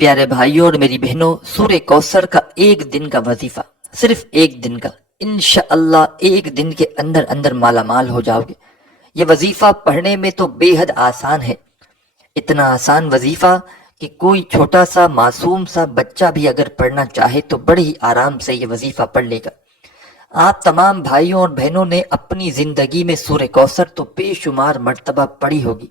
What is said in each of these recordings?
प्यारे भाइयों और मेरी बहनों, सूर्य कौसर का एक दिन का वजीफा, सिर्फ एक दिन का, इंशाअल्लाह एक दिन के अंदर अंदर माला माल हो जाओगे। ये वजीफा पढ़ने में तो बेहद आसान है, इतना आसान वजीफा कि कोई छोटा सा मासूम सा बच्चा भी अगर पढ़ना चाहे तो बड़े ही आराम से ये वजीफा पढ़ लेगा। आप तमाम भाइयों और बहनों ने अपनी जिंदगी में सूर्य कौसर तो बेशुमार मर्तबा पढ़ी होगी,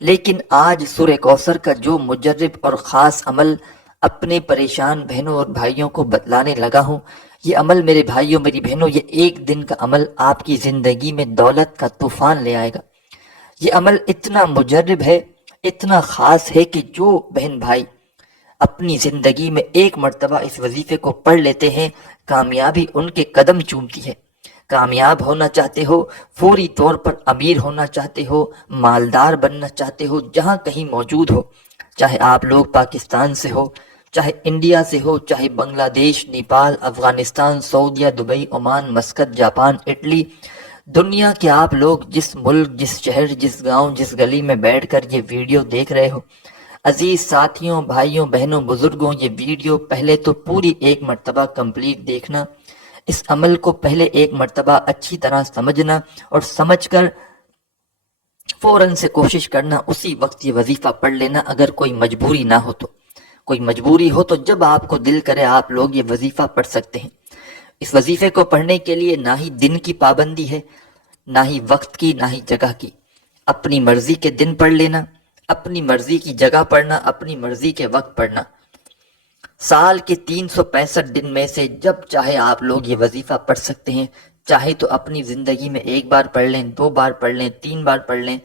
लेकिन आज सूर्य कौसर का जो मुजर्रब और ख़ास अमल अपने परेशान बहनों और भाइयों को बतलाने लगा हूँ, ये अमल मेरे भाइयों मेरी बहनों, ये एक दिन का अमल आपकी ज़िंदगी में दौलत का तूफान ले आएगा। ये अमल इतना मुजर्रब है, इतना ख़ास है कि जो बहन भाई अपनी ज़िंदगी में एक मर्तबा इस वजीफे को पढ़ लेते हैं, कामयाबी उनके कदम चूमती है। कामयाब होना चाहते हो, फौरी तौर पर अमीर होना चाहते हो, मालदार बनना चाहते हो, जहां कहीं मौजूद हो, चाहे आप लोग पाकिस्तान से हो, चाहे इंडिया से हो, चाहे बांग्लादेश, नेपाल, अफगानिस्तान, सऊदीया, Dubai, Oman, Muscat, Japan, Italy, दुनिया के आप लोग जिस मुल्क, जिस शहर, जिस गांव, जिस गली में बैठकर ये वीडियो देख रहे हो, अजीज साथियों, भाइयों, बहनों, बुजुर्गों, ये वीडियो पहले तो पूरी एक मर्तबा कंप्लीट देखना। इस अमल को पहले एक मर्तबा अच्छी तरह समझना और समझकर फौरन से कोशिश करना उसी वक्त ये वजीफा पढ़ लेना। अगर कोई मजबूरी ना हो तो, कोई मजबूरी हो तो जब आपको दिल करे आप लोग ये वजीफा पढ़ सकते हैं। इस वजीफे को पढ़ने के लिए ना ही दिन की पाबंदी है, ना ही वक्त की, ना ही जगह की। अपनी मर्जी के दिन पढ़ लेना, अपनी मर्जी की जगह पढ़ना, अपनी मर्जी के वक्त पढ़ना। साल के 365 दिन में से जब चाहे आप लोग ये वजीफा पढ़ सकते हैं। चाहे तो अपनी जिंदगी में एक बार पढ़ लें, 2 बार पढ़ लें, 3 बार पढ़ लें,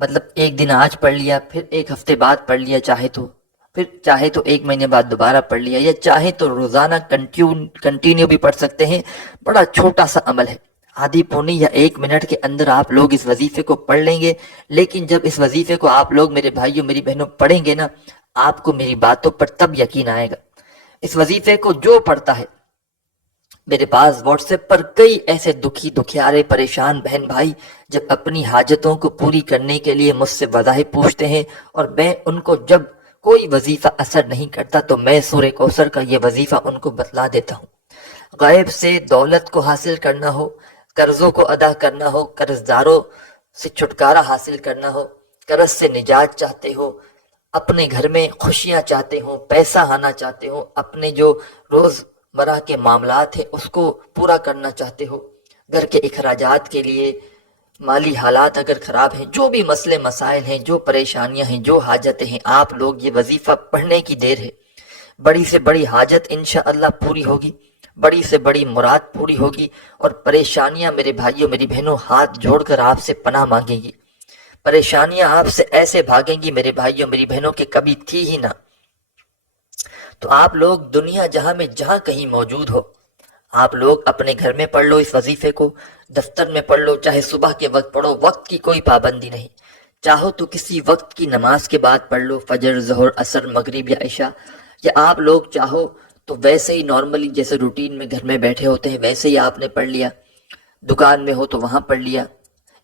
मतलब एक दिन आज पढ़ लिया, फिर एक हफ्ते बाद पढ़ लिया, चाहे तो 1 महीने बाद दोबारा पढ़ लिया, या चाहे तो रोजाना कंटिन्यू भी पढ़ सकते हैं। बड़ा छोटा सा अमल है, आधी पौनी या 1 मिनट के अंदर आप लोग इस वजीफे को पढ़ लेंगे। लेकिन जब इस वजीफे को आप लोग मेरे भाइयों मेरी बहनों पढ़ेंगे ना, आपको मेरी बातों पर तब यकीन आएगा। इस वजीफे को जो पढ़ता है, मेरे पास व्हाट्सएप पर कई ऐसे दुखी दुखियारे परेशान बहन भाई जब अपनी हाजतों को पूरी करने के लिए मुझसे वज़ाहिब पूछते हैं, और मैं उनको जब कोई वजीफा असर नहीं करता तो मैं सूर्य कौसर का ये वजीफा उनको बतला देता हूँ। गायब से दौलत को हासिल करना हो, कर्जों को अदा करना हो, कर्जदारों से छुटकारा हासिल करना हो, कर्ज से निजात चाहते हो, अपने घर में खुशियां चाहते हो, पैसा आना चाहते हो, अपने जो रोजमर्रा के मामलात हैं उसको पूरा करना चाहते हो, घर के अखराजात के लिए माली हालात अगर खराब हैं, जो भी मसले मसाइल हैं, जो परेशानियां हैं, जो हाजतें हैं, आप लोग ये वजीफा पढ़ने की देर है। बड़ी से बड़ी हाजत इंशाअल्लाह पूरी होगी, बड़ी से बड़ी मुराद पूरी होगी, और परेशानियां मेरे भाइयों मेरी बहनों हाथ जोड़कर आपसे पनाह मांगेंगी। परेशानियां आपसे ऐसे भागेंगी मेरे भाइयों मेरी बहनों के कभी थी ही ना। तो आप लोग दुनिया जहां में जहां कहीं मौजूद हो, आप लोग अपने घर में पढ़ लो इस वजीफे को, दफ्तर में पढ़ लो, चाहे सुबह के वक्त पढ़ो, वक्त की कोई पाबंदी नहीं। चाहो तो किसी वक्त की नमाज के बाद पढ़ लो, फजर, ज़ोहर, असर, मगरिब या इशा, या आप लोग चाहो तो वैसे ही नॉर्मली जैसे रूटीन में घर में बैठे होते हैं वैसे ही आपने पढ़ लिया, दुकान में हो तो वहां पढ़ लिया।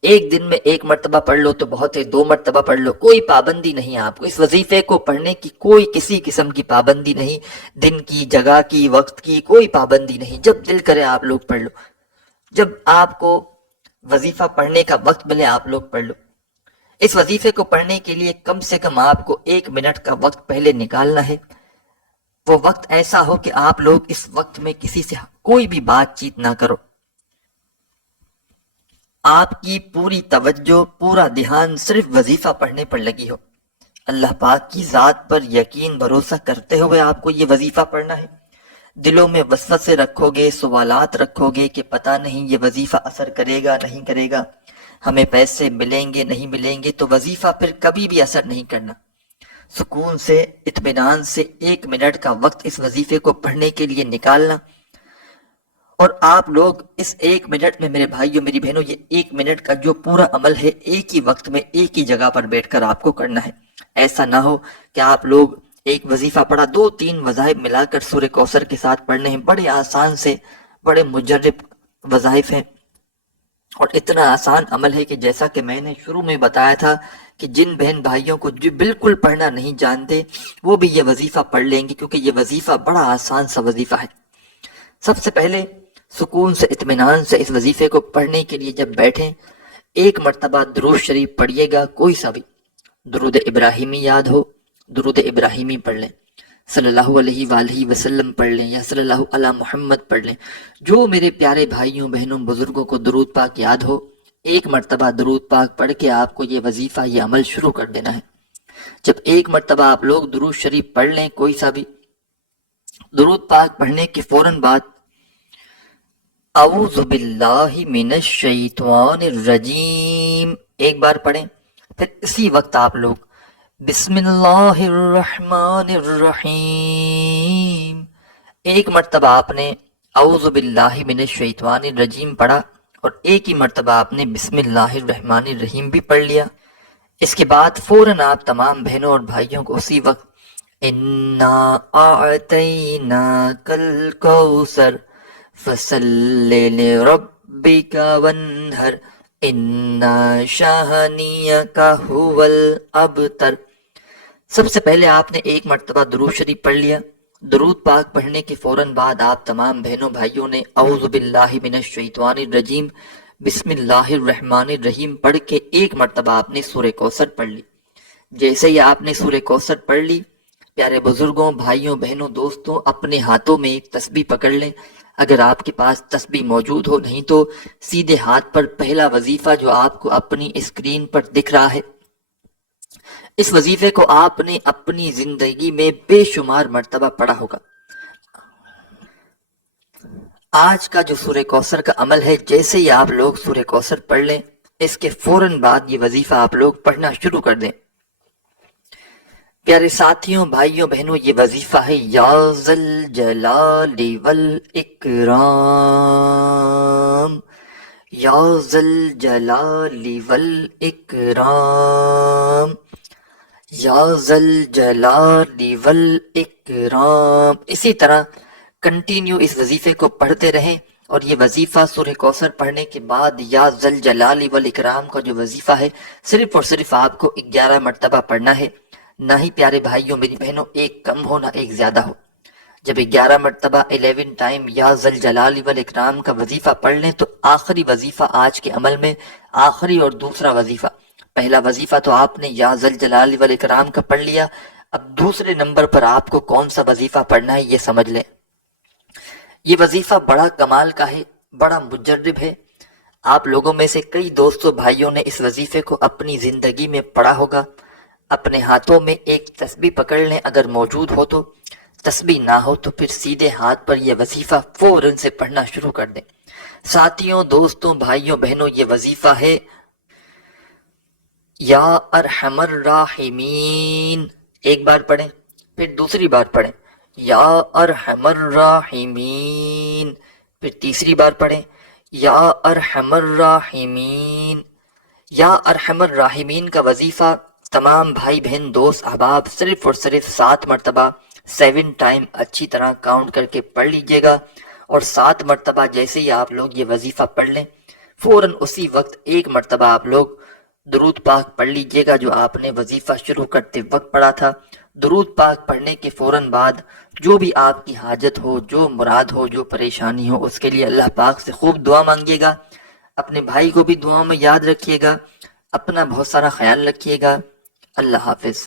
एक दिन में 1 मर्तबा पढ़ लो तो बहुत है, 2 मर्तबा पढ़ लो, कोई पाबंदी नहीं है आपको। इस वजीफे को पढ़ने की कोई किसी किस्म की पाबंदी नहीं, दिन की, जगह की, वक्त की कोई पाबंदी नहीं। जब दिल करे आप लोग पढ़ लो, जब आपको वजीफा पढ़ने का वक्त मिले आप लोग पढ़ लो। इस वजीफे को पढ़ने के लिए कम से कम आपको 1 मिनट का वक्त पहले निकालना है। वो वक्त ऐसा हो कि आप लोग इस वक्त में किसी से कोई भी बातचीत ना करो, आपकी पूरी तवज्जो, पूरा ध्यान सिर्फ वजीफा पढ़ने पर लगी हो। अल्लाह पाक की जात पर यकीन भरोसा करते हुए आपको ये वजीफा पढ़ना है। दिलों में वसवसे रखोगे, सवालात रखोगे कि पता नहीं ये वजीफा असर करेगा नहीं करेगा, हमें पैसे मिलेंगे नहीं मिलेंगे, तो वजीफा फिर कभी भी असर नहीं करना। सुकून से, इत्मीनान से 1 मिनट का वक्त इस वजीफे को पढ़ने के लिए निकालना, और आप लोग इस 1 मिनट में मेरे भाइयों मेरी बहनों, ये 1 मिनट का जो पूरा अमल है एक ही वक्त में एक ही जगह पर बैठकर आपको करना है। ऐसा ना हो कि आप लोग एक वजीफा पढ़ा, 2-3 वज़ाइफ मिलाकर सूर्य कौसर के साथ पढ़ने हैं। बड़े आसान से बड़े मुजर्रब वज़ाइफ हैं, اور اتنا آسان عمل ہے کہ جیسا کہ میں نے شروع میں بتایا تھا کہ جن بہن بھائیوں کو جو بالکل پڑھنا نہیں جانتے وہ بھی یہ وظیفہ پڑھ لیں گے، کیونکہ یہ وظیفہ بڑا آسان سا وظیفہ ہے۔ سب سے پہلے سکون سے اطمینان سے اس وظیفے کو پڑھنے کے لیے جب بیٹھیں، ایک مرتبہ درود شریف پڑھیے گا، کوئی سا بھی درود ابراہیمی یاد ہو، درود ابراہیمی پڑھ لیں، صلی اللہ علیہ وآلہ وسلم پڑھ لیں، یا صلی اللہ علی محمد پڑھ لیں۔ جو میرے پیارے بھائیوں بہنوں بزرگوں کو درود پاک یاد ہو، ایک مرتبہ درود پاک پڑھ کے آپ کو یہ وظیفہ یہ عمل شروع کر دینا ہے۔ جب ایک مرتبہ آپ لوگ درود شریف پڑھ لیں، کوئی سا بھی درود پاک پڑھنے کے فوراً بعد اعوذ باللہ من الشیطان الرجیم ایک بار پڑھیں، پھر اسی وقت آپ لوگ بسم اللہ الرحمن الرحیم ایک مرتبہ آپ نے اعوذ باللہ من الشیطان الرجیم پڑھا، اور ایک ہی مرتبہ آپ نے بسم اللہ الرحمن الرحیم بھی پڑھ لیا۔ اس کے بعد فوراً آپ تمام بہنوں اور بھائیوں کو اسی وقت انا اعطیناک الکوثر فصل لربک وانہر ان شانئک ھو الابتر، سب سے پہلے آپ نے ایک مرتبہ درود شریف پڑھ لیا۔ درود پاک پڑھنے کے فوراً بعد آپ تمام بہنوں بھائیوں نے اعوذ باللہ من الشیطان الرجیم بسم اللہ الرحمن الرحیم پڑھ کے ایک مرتبہ آپ نے سورہ کوثر پڑھ لی۔ جیسے ہی آپ نے سورہ کوثر پڑھ لی، پیارے بزرگوں بھائیوں بہنوں دوستوں، اپنے ہاتھوں میں ایک تسبیح پکڑ لیں۔ اگر آپ کے پاس تسبیح موجود ہو، نہیں تو سیدھے ہاتھ پر پہلا وظیفہ جو آپ کو اپنی اسکرین پر دکھ رہا ہے، اس وظیفے کو آپ نے اپنی زندگی میں بے شمار مرتبہ پڑھا ہوگا۔ آج کا جو سورہ کوثر کا عمل ہے، جیسے ہی آپ لوگ سورہ کوثر پڑھ لیں، اس کے فوراً بعد یہ وظیفہ آپ لوگ پڑھنا شروع کر دیں۔ پیارے ساتھیوں بھائیوں بہنوں، یہ وظیفہ ہے یا ذل جلال والاکرام، یا ذل جلال والاکرام، یا ذل جلال والاکرام، اسی طرح کنٹینیو اس وظیفے کو پڑھتے رہیں۔ اور یہ وظیفہ سورہ کوثر پڑھنے کے بعد یا ذل جلال والاکرام کا جو وظیفہ ہے، صرف اور صرف آپ کو 11 مرتبہ پڑھنا ہے۔ نہ ہی پیارے بھائیوں میری بہنوں ایک کم ہو نہ ایک زیادہ ہو۔ جب 11 مرتبہ 11 ٹائم یا ذل جلال والاکرام کا وظیفہ پڑھ لیں تو آخری وظیفہ آج کے عمل میں، آخری اور دوسرا وظیفہ، پہلا وظیفہ تو آپ نے یا ذل جلال والاکرام کا پڑھ لیا، اب دوسرے نمبر پر آپ کو کون سا وظیفہ پڑھنا ہے یہ سمجھ لیں۔ یہ وظیفہ بڑا کمال کا ہے، بڑا مجرب ہے۔ آپ لوگوں میں سے کئی دوستوں بھائیوں نے اس وظیفے کو اپنی زندگی میں پڑھا ہوگا۔ اپنے ہاتھوں میں ایک تسبیح پکڑ لیں اگر موجود ہو تو، تسبیح نہ ہو تو پھر سیدھے ہاتھ پر یہ وظیفہ فوراً سے پڑھنا شروع کر دیں۔ ساتھیوں دوستوں بھائیوں بہنوں، یہ وظیفہ ہے یا ارحم الراحمین، ایک بار پڑھیں، پھر دوسری بار پڑھیں یا ارحم الراحمین، پھر تیسری بار پڑھیں یا ارحم الراحمین۔ یا ارحم الراحمین کا وظیفہ تمام بھائی بہن دوست احباب صرف اور صرف 7 مرتبہ 7 ٹائم اچھی طرح کاؤنٹ کر کے پڑھ لیجئے گا، اور 7 مرتبہ جیسے ہی آپ لوگ یہ وظیفہ پڑھ لیں، فوراً اسی وقت ایک مرتبہ آپ لوگ درود پاک پڑھ لیجئے گا جو آپ نے وظیفہ شروع کرتے وقت پڑھا تھا۔ درود پاک پڑھنے کے فوراً بعد جو بھی آپ کی حاجت ہو، جو مراد ہو، جو پریشانی ہو، اس کے لیے اللہ پاک سے خوب دعا مانگیے گا۔ اپنے بھائی کو بھی دعاؤں میں یاد رکھیے گا، اپنا بہت سارا خیال رکھیے گا۔ اللہ حافظ۔